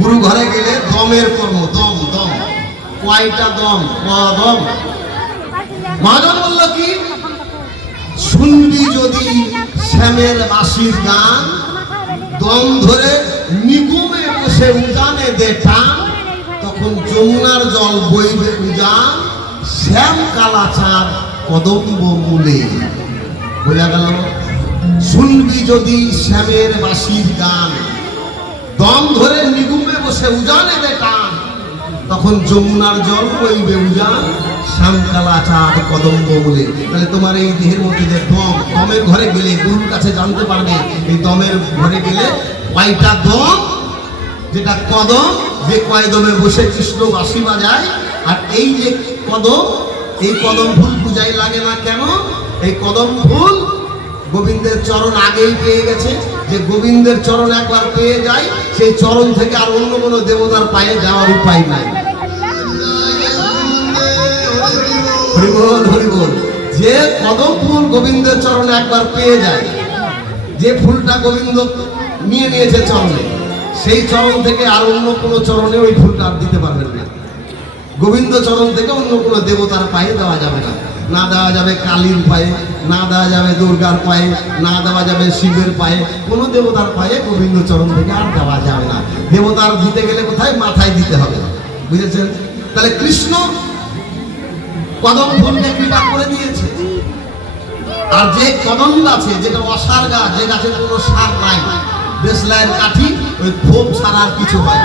গুরু ঘরে গেলে দমের কর্ম, দম দম, কয়টা দম? কদম। মহাজন বলল কি, শুনবি যদি শ্যামের বাঁশির গান, দম ধরে নিগুমে বসে উজানে দে টান, তখন যমুনার জল বইবে উজান, শ্যাম কালাচাঁদ কদম্ব মূলে। বোঝা গেল? শুনবি যদি শ্যামের বাঁশির গান, দম ধরে নিগুমে বসে উজানে দে টান, তখন যমুনার জল বইবে উজান, শ্যামকালা চাঁদ কদম্ব মূলে। তাহলে তোমার এই দেহের মধ্যে যে দম, দমের ঘরে গেলে গুরুর কাছে জানতে পারবে এই দমের ঘরে গেলে কয়টা দম, যেটা কদম, যে কয়দমে বসে কৃষ্ণ বাঁশি বাজায়। আর এই যে কদম, এই কদম ফুল পূজায় লাগে না কেন? এই কদম ফুল গোবিন্দের চরণ আগেই পেয়ে গেছে। যে গোবিন্দের চরণ একবার পেয়ে যায়, সেই চরণ থেকে আর অন্য কোনো দেবতার পায়ে যাওয়ার উপায় নাই। হরিবল হরিবল। যে কদম ফুল গোবিন্দের চরণে একবার পেয়ে যায়, যে ফুলটা গোবিন্দ নিয়ে নিয়েছে চরণে, সেই চরণ থেকে আর অন্য কোনো চরণে ওই ফুলটা আর দিতে পারবেন না। গোবিন্দ চরণ থেকে অন্য কোনো দেবতার পায়ে দেওয়া যাবে না। না দেওয়া যাবে কালীর পায়ে, না দেওয়া যাবে দুর্গার পায়ে, না দেওয়া যাবে শিবের পায়ে, কোনো দেবতার পায়ে গোবিন্দ চরণ থেকে আর দেওয়া যাবে না। দেবতার দিতে গেলে কোথায়? মাথায় দিতে হবে। বুঝেছেন? তাহলে কৃষ্ণ কদম ফুলকে কৃপা করে দিয়েছে। আর যে কদম গাছে, যেটা অসার গাছ, যে গাছের কোনো সার নাই, দেশলাইয়ের কাঠি, ওই খোপ ছাড়া আর কিছু হয়,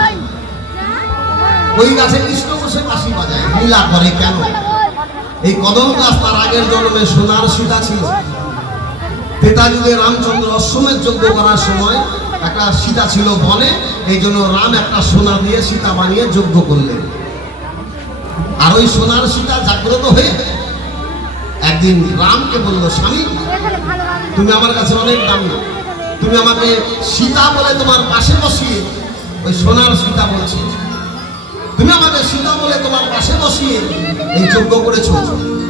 ওই গাছে কৃষ্ণ বসে বাঁশি বাজায়, লীলা করে কেন? এই কদম গাছ তার আগের জন্মে সোনার সীতা ছিল। ত্রেতা যুগে রামচন্দ্র অশ্বমেধ যজ্ঞ করার সময় একটা সীতা ছিল বনে, এই জন্য রাম একটা সোনা দিয়ে সীতা বানিয়ে যজ্ঞ করলেন। আর ওই সোনার সীতা জাগ্রত হয়ে একদিন রামকে বলল, স্বামী তুমি আমার কাছে অনেক দামি, তুমি আমাকে সীতা বলে তোমার পাশে বসিয়ে, ওই সোনার সীতা বলছে, তুমি আমাকে সীতা বলে তোমার পাশে বসিয়ে এই যজ্ঞ করেছো,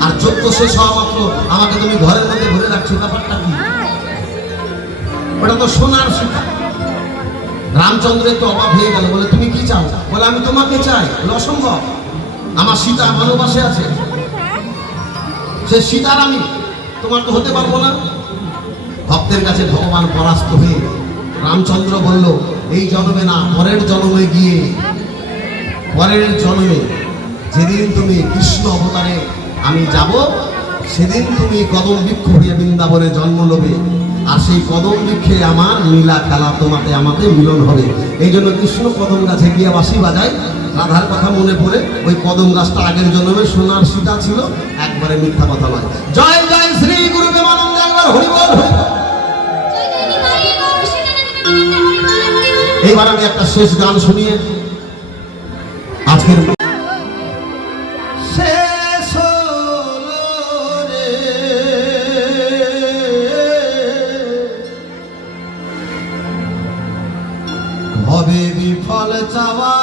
আর যজ্ঞ শেষ হওয়া মাত্র আমাকে তুমি ঘরের মধ্যে ভরে রাখছো, ব্যাপারটা কি? ওটা তো সোনার সীতা। রামচন্দ্র একটু অবাক হয়ে গেল, বলে তুমি কি চাও? বলে আমি তোমাকে চাই। বলে অসম্ভব, আমার সীতা ভালোবাসে আছে, সে সীতার আমি, তোমার তো হতে পারবো না। ভক্তের কাছে ভগবান পরাস্ত হয়ে রামচন্দ্র বলল, এই জন্মে না, পরের জন্মে গিয়ে, পরের জন্মে যেদিন তুমি কৃষ্ণ অবতারে আমি যাব, সেদিন তুমি কদম বৃক্ষ হয়ে বৃন্দাবনে জন্ম নেবে, আর সেই কদম বৃক্ষে আমার লীলা খেলা তোমাতে আমাকে মিলন হবে। এই জন্য কৃষ্ণ কদম গাছে গিয়ে বাঁশি বাজায়। রাধার কথা মনে পড়ে, ওই কদম গাছটা আগের জন্মে সোনার সীতা ছিল, একবারে মিথ্যা কথা নয়। জয় জয় শ্রী গুরু প্রেমানন্দ, একবার হরি বল। এইবার আমি একটা শেষ গান শুনিয়ে আজকের শেষ হলো রে, হবে বিফল চাওয়া,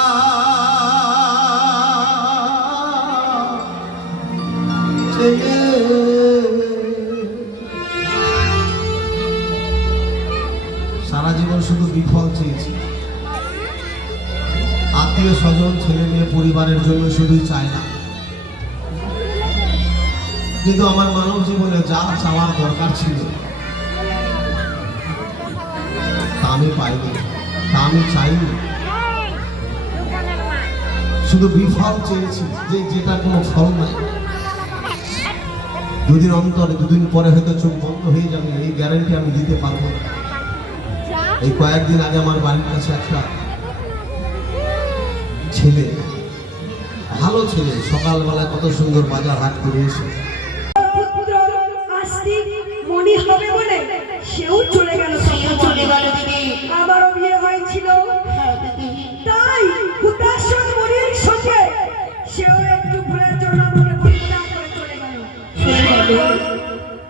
সারা জীবন শুধু বিফল চেয়েছি। আত্মীয় স্বজন, ছেলে মেয়ে, পরিবারের জন্য শুধুই চায় না, কিন্তু আমার মানব জীবনে যা চাওয়ার দরকার ছিল তা আমি পাইনি, তা আমি চাইনি। শুধু বিফল চেয়েছি, যেটা কোনো ফল নাই। দুদিন অন্তরে, দুদিন পরে হয়তো চোখ বন্ধ হয়ে যাবে, এই গ্যারান্টি আমি দিতে পারবো না। এই কয়েকদিন আগে আমার বাড়ির কাছে একটা ছেলে, ভালো ছেলে, সকালবেলায় কত সুন্দর বাজার হাট করে এসে মনি হবে বলে সেও চলে গেল। আমারও বিয়ে হয়েছিল, তাই হুতাশন মনির সঙ্গে সেও একটু ঘোরার জন্য আমাকে বন্ধনা করে চলে গেল।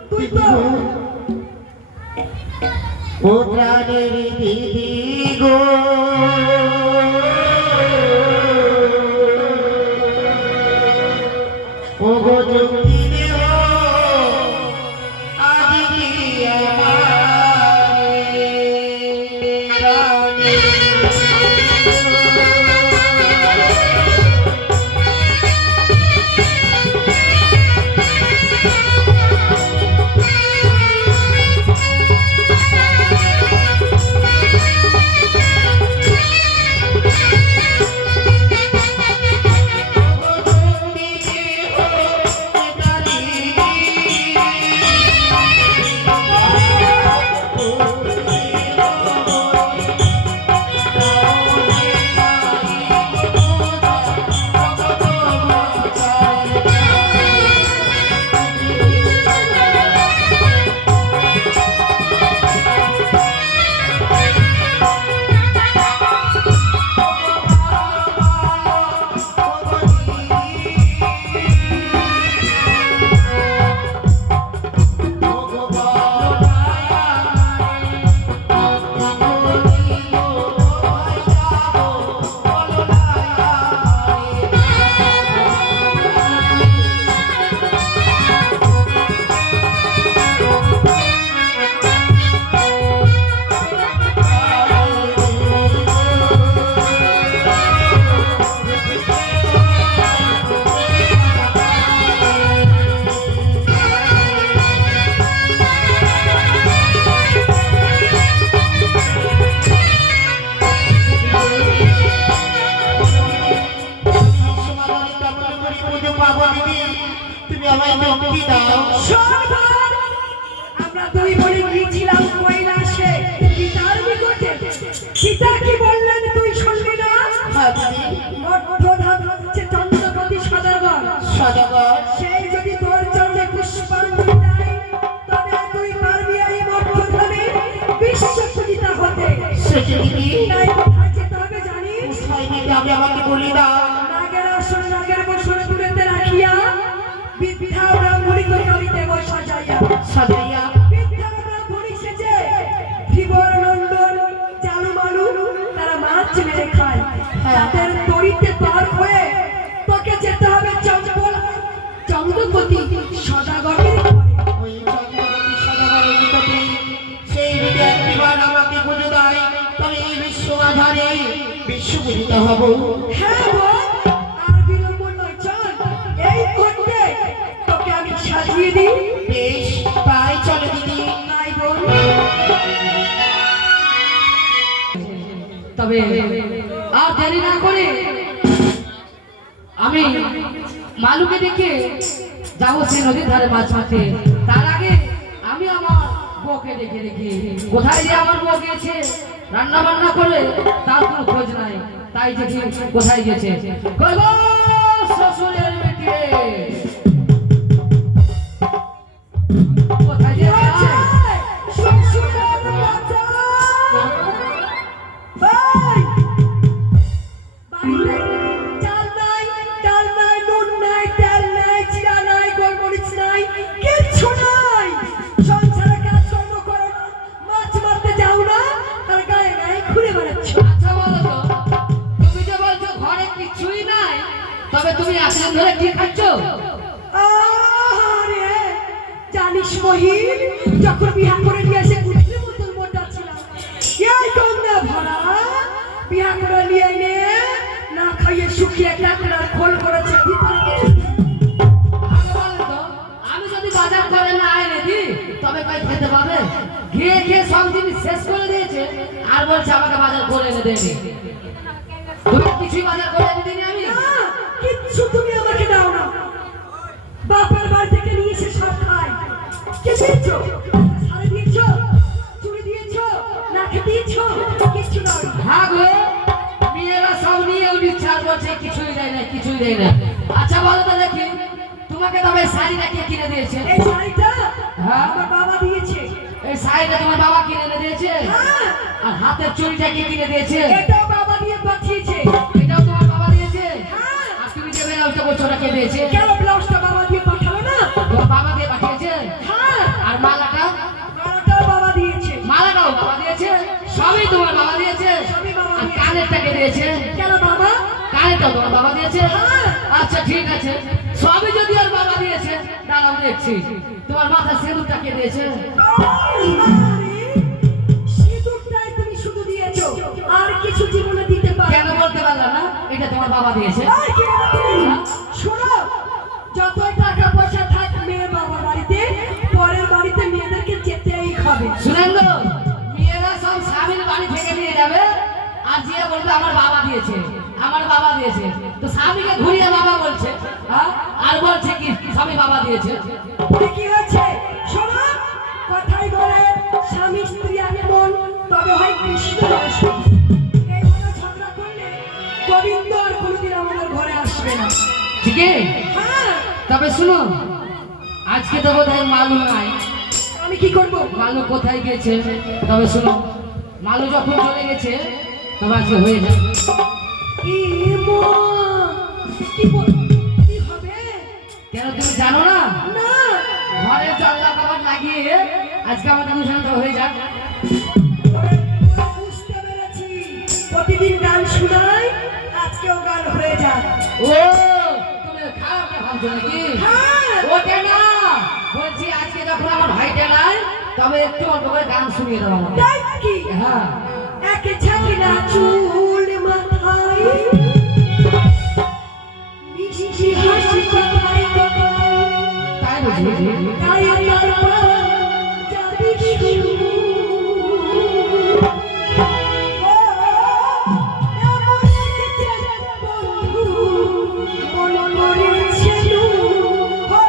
তুই তো ও প্রাণের দিদি গো, ও গো যুক্তি আদি আমার আমায় মুক্তি দাও। সর্বদান আমরা দুই বোনে গিয়েছিলাম কৈলাসে পিতার নিকটে। পিতা কি বললেন তুই শুনবি না? হ্যাঁ দিদি, প্রধান হচ্ছে চন্দ্রপতি সদাগর। সদাগর সেই যদি তোর চরণে পুষ্পাঞ্জলি দেয় তবে তুই পারবি এই মর্তধামে বিশ্বপূজিতা হতে। সেটি দিদি, তাই কোথায় যেতে হবে জানিস? তাই দিদি আমি আমাকে বলি দাও। নাগের আসন নাগের বসন তুলেতে রাখিয়া বিদ্যা ব্রাহ্মণী তরকারিতে বই সাজাইয়া সাজাইয়া বিদ্যা ব্রাহ্মণী সেজে ধীবর নন্দন চালু মালু তারা মাছ মেরে খায়। তাদের তরিতে পার হয়ে তোকে যেতে হবে চন্দ্রপতি সদাগরের ঘরে। ওই চন্দ্রপতি সদাগরের নিকটে সেই যদি একবার আমাকে পুজো দেয় তবে এই বিশ্ব আধারে বিশ্ব পূজিত হব। হ্যাঁ বোন, আর বিলম্ব নয়, চল এই মুহূর্তে তোকে আমি সাজিয়ে দিই। বেশ, তাই চলো দিদি। নাই বোন, তবে আর দেরি না করে আমি মালুকে দেখে যাবো সেই নদীর ধারে মাছ মারতে। তার আগে আমি আমার বউকে দেখে দেখি কোথায় যে আমার বউ গিয়েছে রান্না বান্না করে, তার কোনো খোঁজ নাই। তাই দেখি কোথায় গেছে। কই গো শ্বশুরের বেটে, কোথায় যে আছে, শ্বশুরের বাচ্চা। এই, বাইরে চাল নাই, ডাল নাই, নুন নাই, তেল নাই, জিরা নাই, গোলমরিচ নাই, কিচ্ছু নাই। সংসারে কাজকর্ম করো না, মাছ মারতে যাও না, আর গায়ে গায়ে ঘুরে বেড়াচ্ছ। আচ্ছা বলো তো, তুমি যে বলছো ঘরে কিছুই নাই, তবে তুমি এতদিন ধরে কি খাচ্ছ? আরে জানিস মহিন, যখন বিয়া করে নিয়ে এসে বুঝলে মতন মোটা ছিলাম, এই গঙ্গা ভরা বিয়া করে নিয়ে এনে না খাইয়ে শুকিয়ে কাকড়ার খোল করেছে ভিতরে কিছু নেই। আগে বলো তো, আমি যদি বাজার করে না এনে দিই তবে কই খেতে পাবে? খেয়ে খেয়ে সব জিনিস শেষ করে দিয়েছে আর বলছে আমাকে বাজার করে এনে দেয়নি। তুমি কিছুই বাজার করে এনে দিনি আমি? না, কিচ্ছু তুমি আমাকে দাও না। বাপের বাড়ি থেকে নিয়ে এসে সব খাই। কি দিয়েছো? শাড়ি দিয়েছো, চুড়ি দিয়েছো, নাকে দিয়েছো, কিচ্ছু নয়। হ্যাঁ গো, মেয়েরা সব নিয়ে উঠছে আর বলছে কিছুই দেয় না, কিছুই দেয় না। আচ্ছা বলো তো দেখি, তোমাকে তবে শাড়িটা কে কিনে দিয়েছে? এই শাড়িটা হ্যাঁ। আমার বাবা দিয়েছে। এই শাড়িটা তোমার বাবা কিনে এনে দিয়েছে? হ্যাঁ, আর হাতের চুড়িটা কে কিনে দিয়েছে? এটাও বাবা দিয়ে পাঠিয়েছে। এটাও তোমার বাবা দিয়েছে? হ্যাঁ। আর তুমি যে ব্লাউজটা বলছো ওটা কে দিয়েছে? কেন ব্লাউজটা বাবা দিয়ে পাঠালো না? তোমার বাবা দিয়ে পাঠিয়েছে? হ্যাঁ, আর মালাটা? মালাটাও বাবা দিয়েছে। মালাটাও বাবা দিয়েছে? সবই তোমার বাবা দিয়েছে? সবই বাবা আর দিয়েছে। কানেরটা কে দিয়েছে? কেন বাবা? কানেরটাও তোমার বাবা দিয়েছে? হ্যাঁ। আচ্ছা ঠিক আছে, সবই যদি ওর বাবা দিয়েছে দাঁড়াও দেখছি। তোমার মাথা সিঁদুরটা কে দিয়েছে? আরে, সিঁদুরটাই তুমি শুধু দিয়েছো, আর কিছু জীবনে দিতে পারো কেন বলতে পারলা না এটা তোমার বাবা দিয়েছে? আর কি আমাকে দিলি? শোনো, যতই টাকা পয়সা থাক মেয়ের বাবা বাড়িতে, পরের বাড়িতে মেয়েদেরকে যেতেই হবে। শুনেন তো, মেয়েরা সব স্বামীর বাড়ি থেকে নিয়ে যাবে আর যে বলবে আমার বাবা দিয়েছে, আমার বাবা দিয়েছে। তো স্বামীকে ঘুরিয়ে বাবা বলছে, হ্যাঁ? আর বলছে কি স্বামী বাবা দিয়েছে। কি হয়েছে? শোনো, কথাই বলে স্বামী স্ত্রী এক মন, তবে হয় কৃষ্ণ দর্শন। এইভাবে ঝগড়া করলে গোবিন্দ আর কোনোদিন আমাদের ঘরে আসবে না। ঠিক আছে? হ্যাঁ, তবে শুনো, আজকে তো বোধহয় মালু নাই। আমি কি করবো? মালু কোথায় গেছে? তবে শুনো, মালু যখন চলে গেছে তবে আজকে হয়ে যাবে। কি কি হবে? কেন তুমি জানো না? না, ঘরের জানলা কবাট লাগিয়ে আজকে আমাদের অনুষ্ঠানটা হয়ে যাক। বুঝতে পেরেছি। প্রতিদিন গান শোনাই, আজকেও গান হয়ে যাক। ও তুমি খারাপ ভাবছো নাকি? হ্যাঁ, ওটা না, বলছি আজকে যখন আমার ভাইটা নাই তবে একটু অল্প করে গান শুনিয়ে দেবো আমাকে। তাই কি? হ্যাঁ, এক ঝাঁকড়া চুল মাথায়, মিষ্টি হাসি কথায় কথায়, তাই বুঝি? তাই আমার প্রাণ যাবে শুরু। ও, এমন এক বন্ধু মন করেছিল, ও,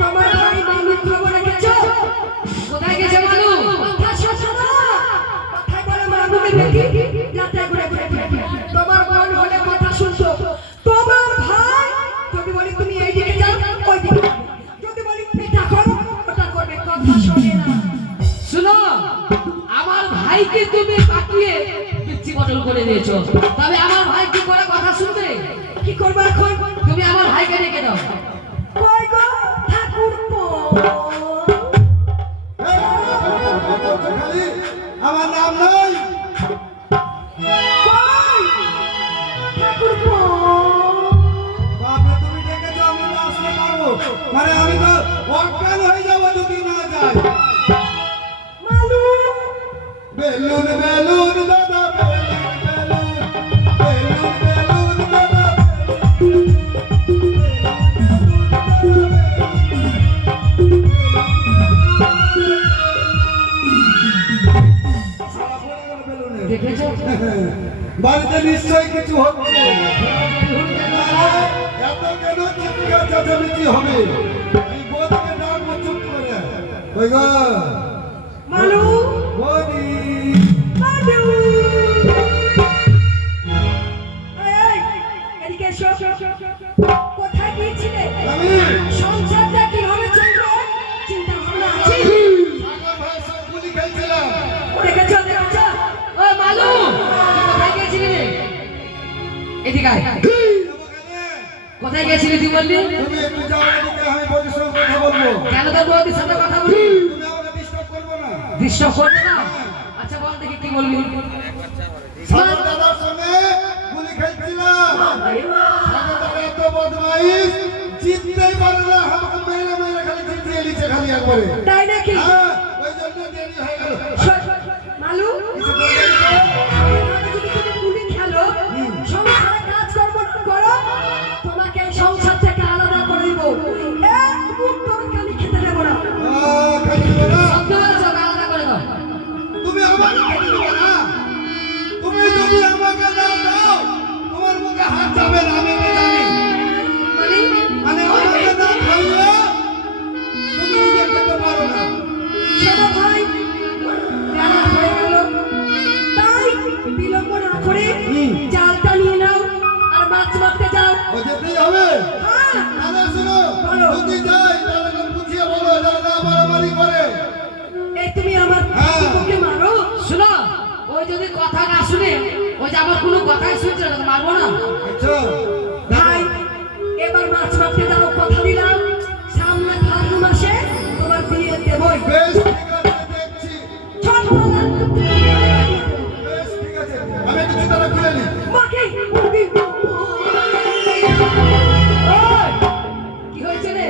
তোমার ভাই মালুর খবর রেখেছো? কোথায় গেছে মালু? কথা শোনো না। কথায় বলে মালুকে দেখি রাতে ঘুরে ঘুরে ফিরে। তোমার বোন হলে কথা শুনছো। তোমার ভাই যদি বলি তুমি এইদিকে যাও ওইদিকে যাবে। যদি বলি এটা করো ওটা করবে, কথা শোনে না। শুনো, আমার ভাইকে তুমি পাঠিয়ে পিচ্ছি বটল করে দিয়েছো, তবে আমার ভাই কি করে কথা শুনবে? কি করবো এখন? তুমি আমার ভাইকে ডেকে দাও। কই গো ঠাকুরপো? আমার নাম নাই। কই ঠাকুরপো? বাপরে তুমি ডেকেছো, আমি তো আসতে পারবো, মানে আমি তো অজ্ঞান হয়ে যাবো যদি না যাই। মালু বেলুন বেলুন দাদা বেলুন বেলুন বেলুন বেলুন দাদা দেখেছো? বাড়িতে নিশ্চয়ই কিছু হচ্ছে। এত কেন চিৎকার চেঁচামেচি হবে? এই বোনকে ডাকবো চুপ করে। ওই গো মালু বৌদি। মালু এই এদিকে এসো। কোথায় গিয়েছিলে? আমি সংসারটা কিভাবে চলবে চিন্তা ভাবনা আছে? সাগর ভাইয়ের সঙ্গে গুলি খেলছিলাম। দেখেছো দেখেছো? ও মালু, তুই কোথায় গেছিলি রে? এদিকে আয়। কোথায় গেছিলি তুই বললি? তুমি একটু যাও এদিকে, আমি বৌদির সঙ্গে কথা বলবো। কেন তোর বৌদির সাথে কথা বলি? তুমি আমাকে ডিস্টার্ব করবো না। ডিস্টার্ব করবে না? আচ্ছা বল দেখি কি বলবি। সাগর দাদার সঙ্গে গুলি খেলছিলাম। সাগর দাদা এত বদমাইশ, জিততেই পারে না, আমাকে মেরে মেরে খালি জিতিয়ে নিচ্ছে খালি একবারে। তাই নাকি? হ্যাঁ, ওই জন্য দেরি হয়ে গেল। মালু কিছু করে দেখছো? যদি তুমি গুলি খেলো সংসারে কাজ কর্ম করো, তোমাকে এই সংসার থেকে আলাদা করে দিব। এক মুহূর্ত আমি খেতে দেবো না। খেতে দেবে না? শব্দ বলেছো, আলাদা করে দাও। তুমি আমাকে খেতে দেবে না? তুমি যদি আমাকে না দাও, তোমার মুখে হাত যাবে না, আমি এটা জানি। মানে আমাকে না খাইলে তুমি নিজে খেতে পারো না। শোনো ভাই, বেলা হয়ে গেল, তাই বিলম্ব না করে জালটা নিয়ে নাও আর মাছ মারতে যাও। ও যেতেই হবে? হ্যাঁ, দাদা শুনো, বলো। যদি যাই দাদাকে বুঝিয়ে বলো, দাদা মারামারি করে। এই তুমি আমার হ্যাঁ। বুকে মারো। শোনো, ওই যদি কথা না শুনে, ওই যে আমার কোনো কথাই শুনছে না, তোকে মারবো না। আচ্ছা, ভাই এবার মাছ মারতে যাও, কথা দিলাম সামনে ফাল্গুন মাসে তোমার বিয়ে দেবই। বেশ ঠিক আছে, দেখছি। ছোট বাবা, বেশ ঠিক আছে, আমি একটু জুতাটা খুলে নিই। মাকে উড়বি। ওই, কি হয়েছে রে?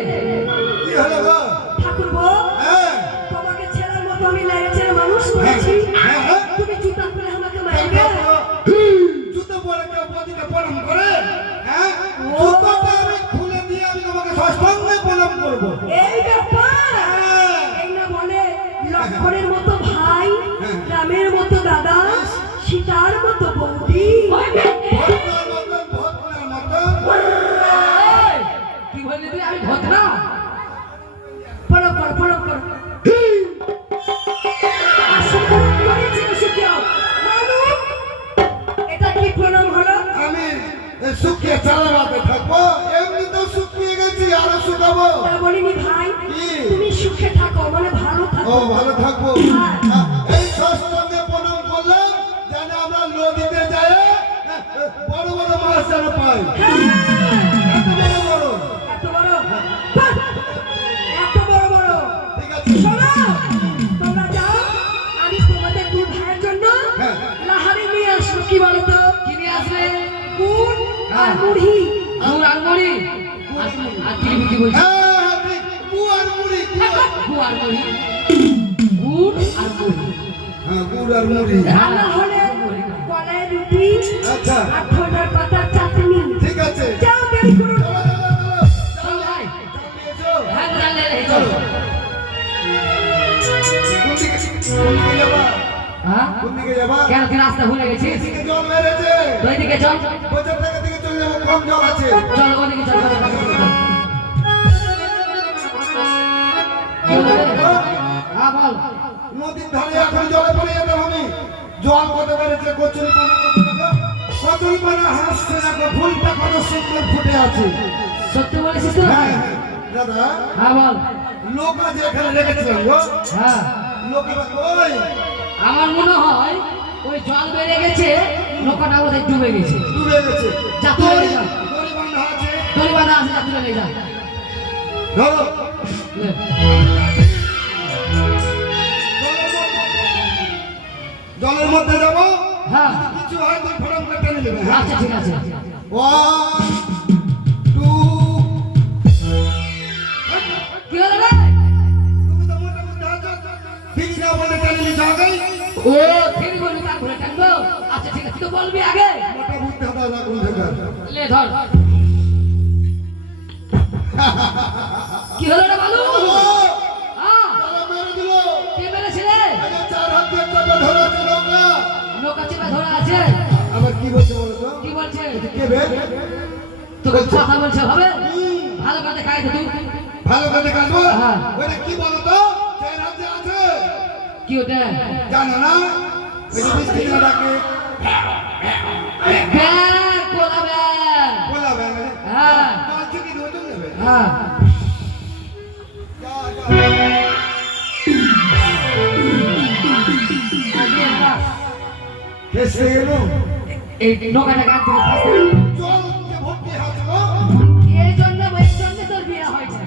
কি হলো গো? ঠাকুরপো, হ্যাঁ, তোমাকে ছেলের মতো আমি লেগেছে মানুষ করেছি। হ্যাঁ, হ্যাঁ। তুমি জুতা করে আমাকে মারবে। জুতো পরে কেউ বদিকে প্রণাম করে? হ্যাঁ, জুতোটা আমি খুলে দিয়ে আমি তোমাকে সষ্টাঙ্গে প্রণাম করবো। এই ব্যাপার, এই না বলে লক্ষণের মতো ভাই, রামের মতো দাদা, সীতার মতো বৌদি। ভদ্রার মতন, ভদ্রার মতন। এই, কি বললি তুই? আমি ভদ্রা? পড়ো পড়ো পড়ো পড়ো। আশীর্বাদ করেছি সুখিয়া। মানু, এটা কি প্রণাম হলো? আমি শুকিয়ে চালাবাতে থাকবো, এমনি তো শুকিয়ে গেছি, আরো শুকাবো যাবো তা বলিনি ভাই, কি? তুমি সুখে থাকো, মানে ভালো ও থাকো। ভালো থাকবো। হ্যাঁ। এই ষষ্ঠকে প্রণাম করলাম যেন আমরা নদীতে যাই বড় বড় মাছ যেন পাই। হ্যাঁ, এত বড় বড়। এত বড়, বাহ! এত বড় বড়। ঠিক আছে। শোনো, তোমরা যাও, আমি তোমাদের দুই ভাইয়ের জন্য হ্যাঁ। লাহারি নিয়ে আসবো, কি বলো তো? কি নিয়ে আসবে? গুড় আর হ্যাঁ। মুড়ি। গুড় আর মুড়ি। আর কি বিক্রি বলছি? হ্যাঁ, ঠিক। গুড় আর মুড়ি, গুড় আর- গুড় আর মুড়ি। গুড় আর মুড়ি। হ্যাঁ, গুড় আর মুড়ি। রান্না হলে কলাই রুটি আচ্ছা। আর ধনের পাতার চাটনি। ঠিক আছে। যাও, দেরি করো না। চলো, চলো, চলো। চল ভাই। চল নিয়েছো? হ্যাঁ, জানলে এই চলো। চল। কোন দিকে যাবা? হ্যাঁ? কোন দিকে যাবা? কেন কি রাস্তা ভুলে গেছিস? এদিকে জল মেরেছে। তো এইদিকে চল। বাজার থেকে দিকে চলে যাবো, কম জল আছে। চল ওদিকে চল, ওদিকে চল। কি হলো রে? হ্যাঁ, বল। নদীর ধারে এখন জলে পড়ে যেতাম আমি। জল কত বেড়েছে, কচুরি পানা কত টাকা? কচুরি পানা হাসছে না গো, ফুলটা কত সুন্দর ফুটে আছে। সত্যি বলেছিস তো? হ্যাঁ, হ্যাঁ। দাদা, হ্যাঁ, বল। লোকরা যে এখানে রেখেছিলাম গো, হ্যাঁ। লোকেরা কই? আমার মনে হয় ওই জল বেড়ে গেছে, নৌকাটা ওদের ডুবে গেছে। ডুবে গেছে। যা, তুলে দড়ি নিয়ে যা। দড়ি বাঁধা আছে। দড়ি বাঁধা আছে, যা তুলে নিয়ে যা। ধরো। লে। জলের মধ্যে যাবো। হ্যাঁ। কিছু হয় তুই ফটাম করে টেনে নেবে। হ্যাঁ? আচ্ছা, ঠিক আছে। 1, 2 কি হলো রে? তুমি তো মোটামুটি আছো। ঠিক না বলে টেনে নিতে হবে। ও, ঠিক বলবি, তার ঘুরে টানবো। আচ্ছা, ঠিক আছে, তুই তো বলবি আগে। মোটা বুঝতে হবে না কোন থেকে। লে, ধর। কি হলো রে বালু? হ্যাঁ, তারা মেরে দিল। কে মেরেছিলে? এই যে 4 হাত দিয়ে চাপে ধরে আছে নৌকা। নৌকা চেপে ধরা আছে। আবার কি বলছে বলো তো? কি বলছে? কে বে? তোকে কথা বলছে হবে? ভালো কথা খাই তুই। ভালো করে কাটবো। হ্যাঁ। ওইটা কি বলো তো? 4 হাত দিয়ে আছে। কি ওটা? জানো না? ওই যে মিষ্টি না ডাকে। ব্যাগ, কোলা ব্যাগ। বলা বেলা। হ্যাঁ। বলছে কি ধরে নেবে? হ্যাঁ। যা, যা। কেসে গেল। এই নৌকাটা গান থেকে ফাঁসতে জল যে ভর্তি আছে গো। এই জন্য তোর বিয়ে হয়েছে।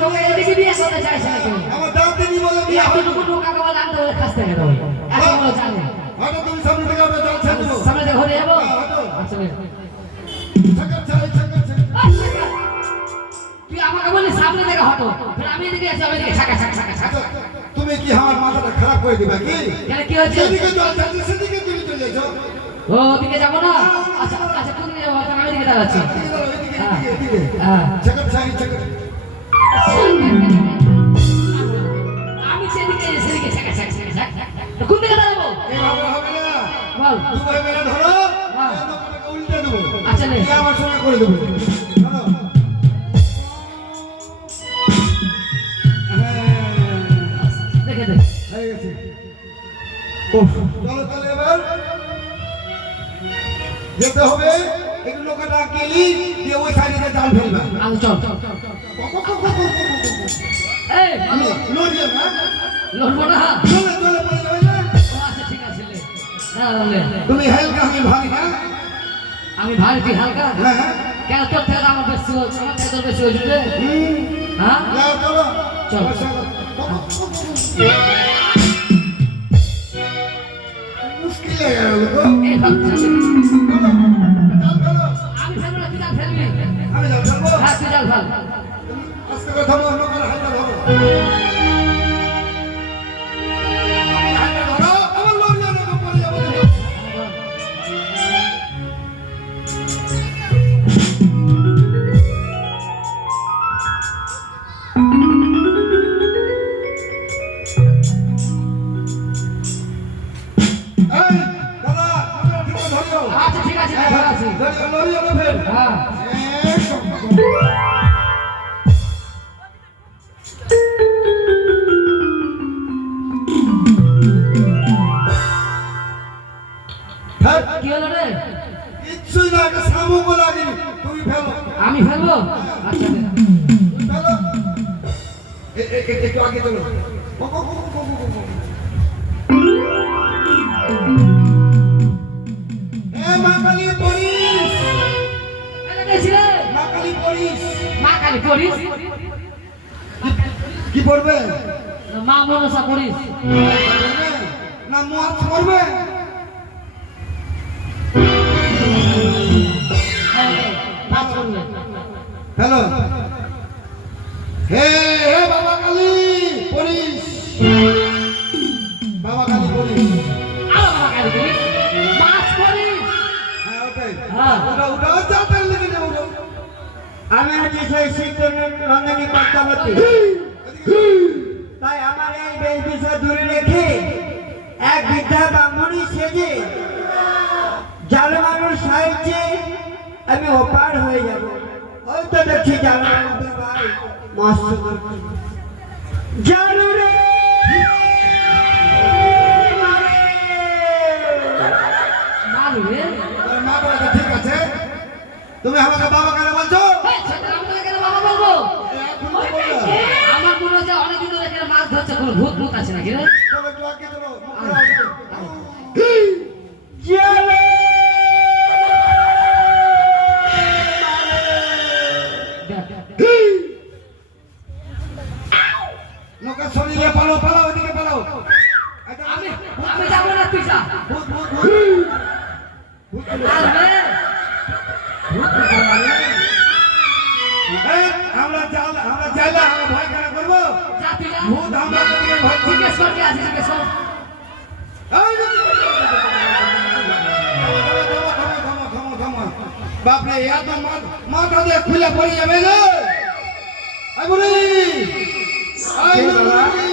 তোকে এদিকে বিয়ে করতে চাইছে না কেউ। আমার দাদিনি বলে তুই বিয়ে হয়। এতটুকু নৌকাকে বলে আনতে বলে খাসতে গেল। এত বড় জানে। হয়তো তুমি সামনে থেকে আমরা জল ছেড়ে দেবো। সামনে থেকে ঘরে যাবো। হ্যাঁ, হয়তো। আচ্ছা নে। ছাকার ছাই, ছাকার ছাই। তুই আমাকে বললি সামনে থেকে হটো, ফের আমি এদিকে আছি, আমি এদিকে ছাকা ছাকা ছাকা ছাকা। তুমি কি আমার মাথাটা খারাপ করে দিবা কি? কেন কি হয়েছে? যেদিকে জল যাচ্ছে সেদিকে তুমি চলে যাও। ও, ওদিকে যাবো না? আচ্ছা আচ্ছা, কোন দিকে যাবো? আমি এদিকে দাঁড়াচ্ছি। এদিকে দাঁড়াও, এদিকে, এদিকে, এদিকে। হ্যাঁ। ছাকার ছাই, ছাকার। আমি সেদিকে সেদিকে ছাকা ছাকা ছাকা ছাকা। তো কোন দিকে দাঁড়াবো? এইভাবে হবে না। বল। দুবাই মেরে ধরো, হ্যাঁ। এই নৌকাটাকে উল্টে দেবো। আচ্ছা নে। দিয়ে আমার সঙ্গে করে দেবো। ধরো। হ্যাঁ, দেখে দে। হয়ে গেছে। উফ, চলো তাহলে এবার যেতে হবে। একটু নৌকাটা গেলি দিয়ে ওই সাইডে জাল ফেলবা। আলো চল। এই, লড়িয়ে না, লড়বো না? চলে চলে পড়ে যাবে না। ও, আচ্ছা ঠিক আছে লে। তাহলে তুমি হালকা আমি ভারী না। আমি ভারী, তুই হালকা। হ্যাঁ হ্যাঁ। কেন তোর থেকে আমার বেশি হচ্ছে? আমার থেকে তোর বেশি হয়েছে রে? হুম, হ্যাঁ? যাও, চলো। চল। আমার সঙ্গে। মুশকিল হয়ে গেল গো। এই ভালো চল। চলো, জাল ফেলো। আমি ফেলবো না, তুই জাল ফেলবি। আমি জাল ফেলবো। হ্যাঁ, তুই জাল ফেল। আজকে কথা বলো, নৌকার হালকা ধরো। হালকা ধরো, আমার লড়িয়ে নেবো, পড়ে যাবো। এই, দাদা, নৌকাটা ঠিক করে ধরিও। আচ্ছা ঠিক আছে, আমি ধরে আছি। লড়িয়ে না ফের। হ্যাঁ। একদম। হ্যাঁ, কি হলো রে? কিচ্ছুই না, একটা শামুকও লাগেনি। তুমি ফেলো, আমি ফেলবো? আচ্ছা দে। তুমি ফেলো। একটু আগে চলো মা কালী পরিস মা কালী পরিস মা কালী করিস, কি পড়বে মা মনসা করিস। না মাছ পড়বে নাচ করবে। হ্যালো হে হে বাবা কালী পরিস বাবা কালী পরিস আরো মা কালী করিস, নাচ করিস। হ্যাঁ ওটাই হ্যাঁ। ওটা চাটার লিখে নে ওটা আমি হচ্ছি সেই শীতল রঞ্জনী পদ্মাবতী। তাই আমার এই বেশ বিষয় দূরে রেখে এক বৃদ্ধা ব্রাহ্মণী সেজে জাল মানুষ সাহায্যে আমি ওপার হয়ে যাব। ওই তো দেখছি জাল মানুষের ভাই মস্ত জালু রে মারে। মালু রে, তোর মা বলে ঠিক আছে তুমি আমাকে বাবা কেন বলছো এই ছেলে আমি তোকে কেন বাবা বলবো? এখন তো বললে। আমার মনে হচ্ছে অনেকদিন ধরে এখানে মাছ ধরছে, কোনো ভূত ভূত আছে নাকি রে? চলো একটু আগে চলো মুখে আসবে। জালে লোকের শরীরে পালাও পালাও ওদিকে পালাও আমি আমি যাবো না, তুই যা। ভূত ভূত ভূত ভূত চলে আর এসেছে। রে, এই, আমরা চাইলে আমরা ভয় কেন করবো যা তুই যা। ভূত আমরা তোকে ভয় করবো জিজ্ঞেস কর কি আছে, জিজ্ঞেস কর। বাপরে এত মাথা দিয়ে খুলে পড়ে যাবে রে আই বুড়ি আই বুড়ি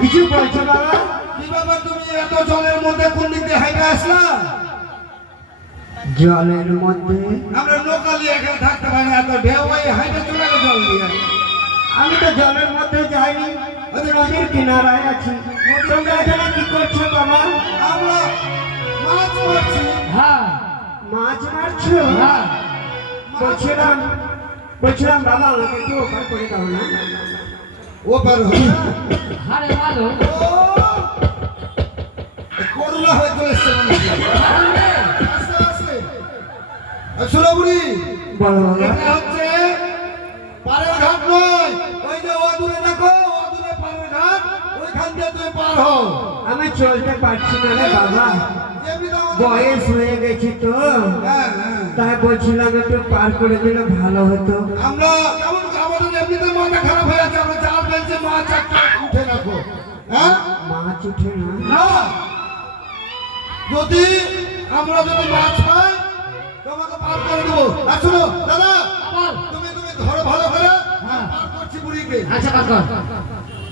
কিছু বলছো বাবা? কি বাবা তুমি এত জলের মধ্যে কোন দিক দিয়ে হাইটা আসলা জলের মধ্যে আমরা লোকালি এখানে থাকতে পারি না এত ঢেউ হয়ে হাইটা চলে গেছে জল দিয়ে আমি তো জলের মধ্যে যাইনি, আমি নদীর কিনারায় আছি। তোমরা এখানে কি করছো বাবা? আমরা মাছ মারছি হ্যাঁ, মাছ মারছো? হ্যাঁ। বলছিলাম বাবা আমাকে একটু ওপার করে দাও না। ও পার হয়ে আরে মালু, ও করুণা হয়ে চলে এসছে মনে হচ্ছে। মালু রে, আস্তে আস্তে শোনো বুড়ি বলো বাবা। এটা হচ্ছে পারের ঘাট নয় ওই যে ও দূরে দেখো ও দূরে পারের ঘাট ওইখান দিয়ে তুমি পার হও আমি চলতে পারছি না রে বাবা, এমনি তো আমাদের- বয়স হয়ে গেছি তো, হ্যাঁ, হ্যাঁ। তাই বলছিলাম একটু পার করে দিলে ভালো হতো। আমরা কেমন আমাদের এমনিতে মাথা খারাপ হয়ে আছে আমরা চাল ফেলছে মাছ একটা উঠে রাখো হ্যাঁ মাছ উঠে না? না যদি আমরা যদি মাছ পাই তোমাকে পার করে দেবো আর শোনো দাদা বল। তুমি ধরো ভালো করে হ্যাঁ। পার করছি বুড়িকে আচ্ছা পাস কর।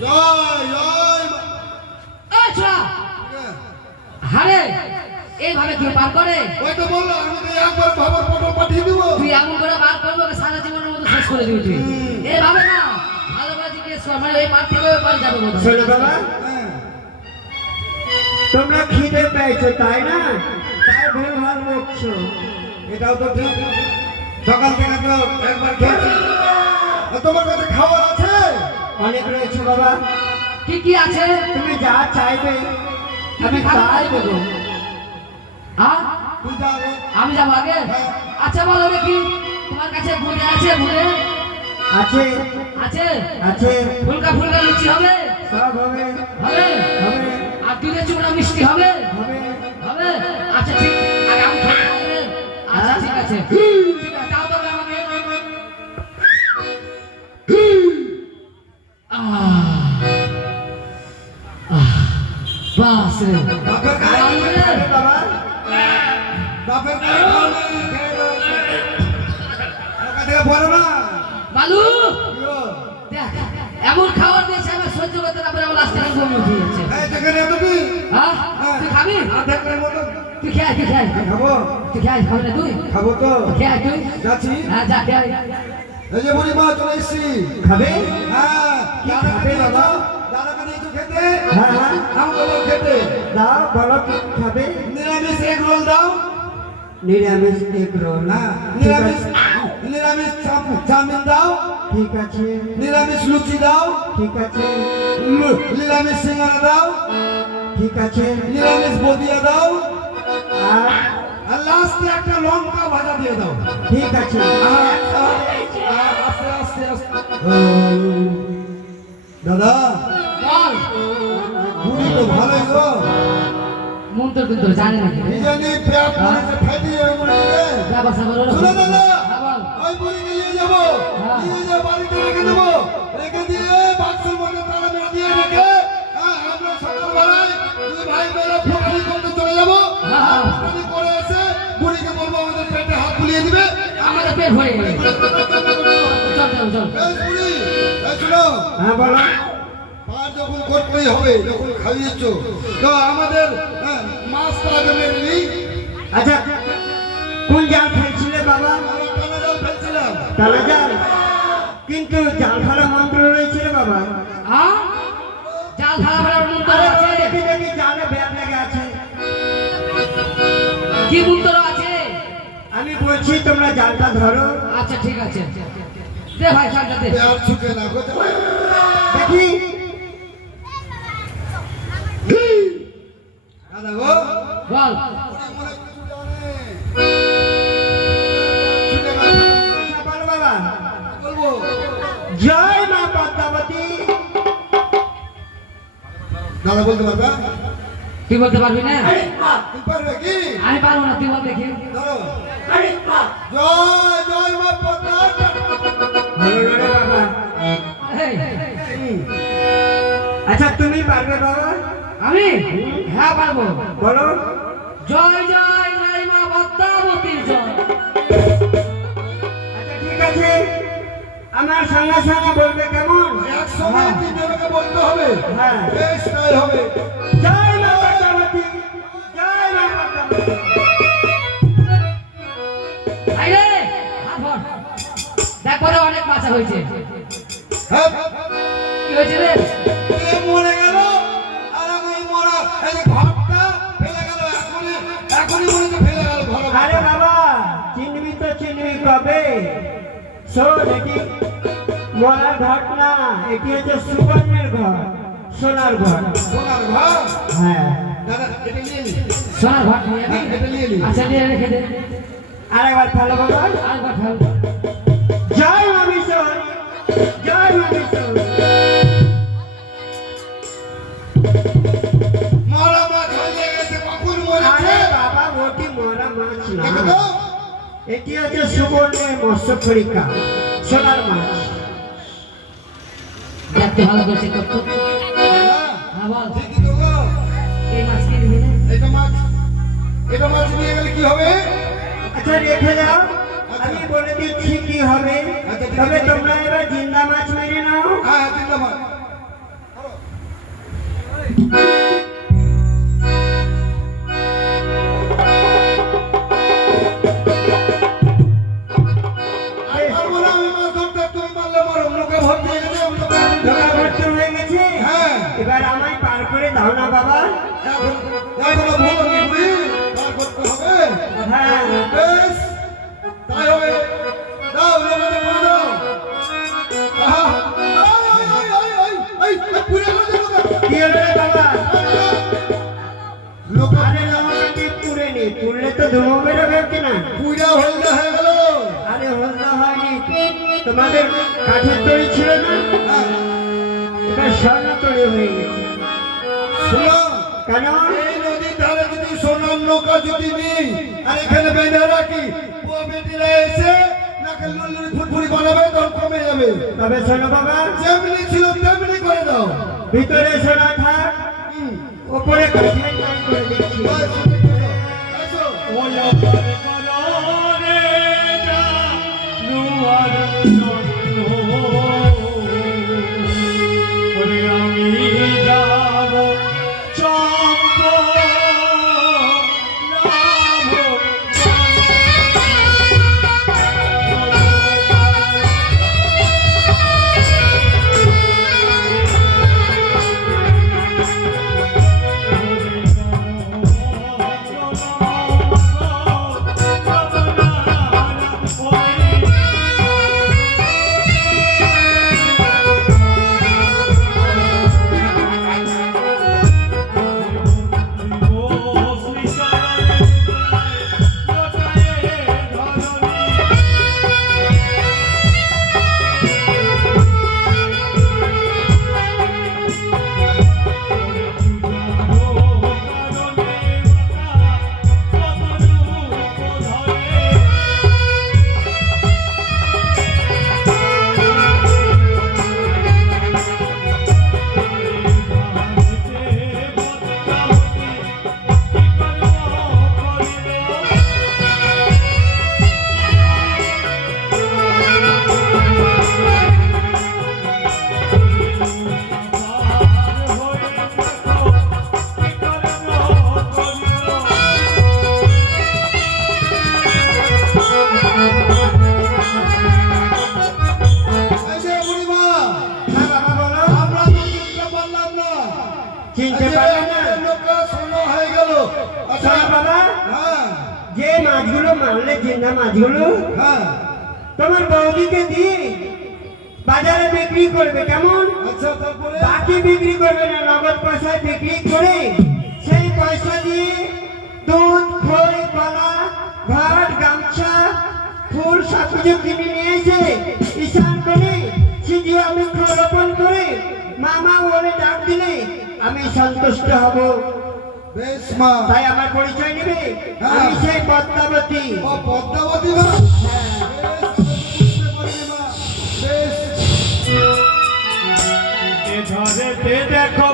জয় জয় এই ছোড়া, আরে এইভাবে কেউ পার করে? ওই তো বললো আমি তো একবার খবর ফটো পাঠিয়ে দেবো তুই এমন করে পার করবো ওকে সারা জীবনের মতো শেষ করে দিবি তুই। এইভাবে না, ভালো করে জিজ্ঞেস কর, মানে এই পার থেকে ওই পার যাবে বোধ হয়। শোনো বাবা, হ্যাঁ তোমরা খিদে পেয়েছো তাই না? তাই ভুল ভাল বকছো। এটাও তো ঠিক সকাল থেকে তো একবার খেয়েছি আর তোমার কাছে খাবার আছে অনেক রয়েছে বাবা, কি কি আছে? তুমি যা চাইবে আমি তাই দেবো। হ্যাঁ, তুই যাবে আমি যাবো আগে? আচ্ছা বলো দেখি, তোমার কাছে ভুলে আছে? ভুলে আছে আছে? আছে, ফুলকা ফুলকা লুচি হবে? সব হবে হবে? হবে আর দুধের চুমড়া মিষ্টি হবে? হবে। হবে? আচ্ছা ঠিক, আগে আমি খাবো হবে? আচ্ছা ঠিক আছে, ঠিক আছে, দাও তবে আমাকে। বাস রে, বাপের কাছে বাবা রে। আরে বাবা, বাপের কাছে খাওয়ালে খেয়ে দাও। ওকা থেকে বলো না বালু, ইয়ো, দেখ এমন খাবার দিয়েছে আমার সহ্য করতে না পারে, আমার রাস্তায় বমি উঠে যাচ্ছে। এই দেখেন এত কি হ্যাঁ, তুই খাবি? আধা করে মতো তুই খেয়ে আয়, তুই খেয়ে আয়। খাবো তুই খেয়ে আয়, খাবি না তুই? খাবো তো খেয়ে আয় তুই। যাচ্ছি হ্যাঁ যা খেয়ে আয়। এই যে বুড়ি মা চলে এসছি খাবে? হ্যাঁ কি খাবে বাবা? দাদাকে দিয়েছো খেতে হ্যাঁ হ্যাঁ, আমাকে বলো খেতে দাও বলো কি খাবে? নিরামিষ এগ রোল দাও নিরামিষ এগ রোল না নিরামিষ নিরামিষ চাউমিন দাও, ঠিক আছে নিরামিষ লুচি দাও, ঠিক আছে নিরামিষ সিঙ্গারা দাও, ঠিক আছে নিরামিষ বদিয়া দাও, আর আর লাস্টে একটা লঙ্কা ভাজা দিয়ে দাও। ঠিক আছে আস্তে আস্তে আস্তে। দাদা বল বুড়ি তো ভালোই গো, মন্ত্র কিন্তু জানে নাকি কি জানি পেট পড়েছে ফেটে যাবে বুড়িকে। ব্যবসা করো শোনো দাদা, হ্যাঁ, বল। ওই বুড়িকে নিয়ে যাবো, হ্যাঁ। নিয়ে যাবো বাড়িতে রেখে দেবো, রেখে দিয়ে বাক্সের মধ্যে তালা মেরে দিয়ে রেখে আমরা সকালবেলায় দুই ভাই মেয়েরা ফোটানি করতে চলে যাবো। হ্যাঁ। ফোটানি করে এসে বুড়িকে বলবো আমাদের পেটে হাত বুলিয়ে দিবে। আমাদের পেট ভরে গেছে চল চল চল এই বুড়ি, এই শোনো, হ্যাঁ বলো পার যখন করতেই হবে, যখন খাইয়েছ তো আমাদের মাছটা আগে মেরে নিই। আচ্ছা কোন জাল ফেলছিলে বাবা? আমরা টানা জাল ফেলছিলাম। টানা জাল, কিন্তু জাল ফেলা মন্ত্র রয়েছে রে বাবা। হ্যাঁ জাল ঢালা ফেলার মন্ত্র আরে আছে দেখি দেখি জালে ব্যাগ লেগে আছে। কি মন্ত্র আছে? আমি বলছি তোমরা জালটা ধরো, আচ্ছা ঠিক আছে দে ভাই শালটা দে আর ছুটে না গো, দেখি দাদা গো, বল বুড়ি মনে কিছু জানে। ছুটে না, আচ্ছা বলো বাবা। বলবো জয় মা পদ্মাবতী। দাদা বলতে পারবা? তুই বলতে পারবি না? তুই পারবে কি? আমি পারবো না, তুই বল দেখি। ধরো। জয় জয় মা পদ্মা। হলো রে বাবা। এই, আচ্ছা তুমি পারবে বাবা? আমি হ্যাঁ পারবো। বলো। জয় জয় জয় মা পদ্মাবতীর জয়। আচ্ছা ঠিক আছে, আমার সঙ্গে সঙ্গে বলবে কেমন? একসঙ্গে তিনজনকে বলতে হবে। হ্যাঁ। বেশ তাই হবে। জয় মা পদ্মাবতী, জয় মা পদ্মাবতী। ভাই রে, হাত ধর। দেখ পরে অনেক বাঁচা হয়েছে। হ্যাঁ, কি হয়েছে রে? এ মরে গেল আর আমি মরা, এই যে ঘরটা ফেলে গেল, এখনই মনে হচ্ছে ফেলে গেল ঘর। আরে বাবা, চিনবি তো চিনবি কবে? শোন, এটি মরার ঘর না, এটি হচ্ছে সুবর্ণের ঘর, সোনার ঘর। সোনার ঘর। হ্যাঁ, দাদা এটা নিয়ে নি। সোনার ঘর নিয়ে হ্যাঁ, এটা নিয়ে নি। আচ্ছা নিয়ে রেখে দে। আরেকবার ফেলো বাবা। আরেকবার খাও। জয় মা বিশ্বহরি, জয় মা বিশ্বহরি। মরা মাছ হয়ে গেছে, কখন মরেছে? আরে বাবা, ওটি মরা মাছ না, দেখো তো। এটি হচ্ছে সুবর্ণের মৎস্যখরিকা, সোনার মাছ। দেখতে ভালো করছে করতো। হ্যাঁ, হ্যাঁ বল। ঠিকই তো গো। এই মাছ কি নিবি না? এটা মাছ নিয়ে গেলে কি হবে? আচ্ছা রেখে যাও, আমি বলে দিচ্ছি কি হবে। আচ্ছা, ঠিক তবে আছে। তোমরা এবার জিন্দা মাছ মেরে নাও। হ্যাঁ, তিনটা মাছ। আর পারবো না আমি মাছ ধরতে, তুমি পারলে মারো। লোকে ভোট দিয়ে গেছে, আমি তো পারবো না। লোকা ভর্তি হয়ে গেছে, হ্যাঁ। এবার আমায় পার করে দাও না বাবা। এখনো ভোট আমি ঘুরি, পার করতে হবে। হ্যাঁ, বেশ, তাই হবে। দাও, লোকেদের করে দাও। আহা, পুড়ে গেল যে লোকে। কি হলো রে বাবা? লোকে আরে আমাকে পুড়ে নি, পুড়লে তো ধুমো বেরোবে কিনা। পুড়া হলদা হয়ে গেল। আরে হলদা হয়নি, তোমাদের কাঠের তৈরি ছিল না, হ্যাঁ, এটা স্বর্ণ তৈরি হয়ে গেছে। শোনো, কেন? এই নদীর ধারে যদি সোনার নৌকা যদি নিই আর এখানে বেঁধে রাখি, ও বেটিরা এসে নাকে লুলুরি ফুটফুরি বানাবে, তখন কমে যাবে। তবে শোনো বাবা, যেমনি ছিল তেমনি করে দাও। ভিতরে সোনা থাক, ওপরে কাঠের তৈরি করে দিচ্ছি। আসো। মাছগুলো মারলে জিন্দা মাছগুলো হ্যাঁ তোমার বৌদিকে দিয়ে বাজারে বিক্রি করবে, কেমন? আচ্ছা তারপরে বাকি বিক্রি করবে না, নগদ পয়সায় বিক্রি করে সেই পয়সা দিয়ে দুধ, খই, কলা, ভাত, গামছা, ফুল সব কিছু কিনে নিয়ে এসে ঈশান করে সিজিয়া বৃক্ষ রোপণ করে মামা বলে ডাক দিলে আমি সন্তুষ্ট হব। বেশ মা। তাই আমার পরিচয় নেবে, হ্যাঁ। আমি সেই পদ্মাবতী। ও পদ্মাবতী মা। বেশ, বুঝতে পারছি মা। বেশ। এ ঘরেতে দেখো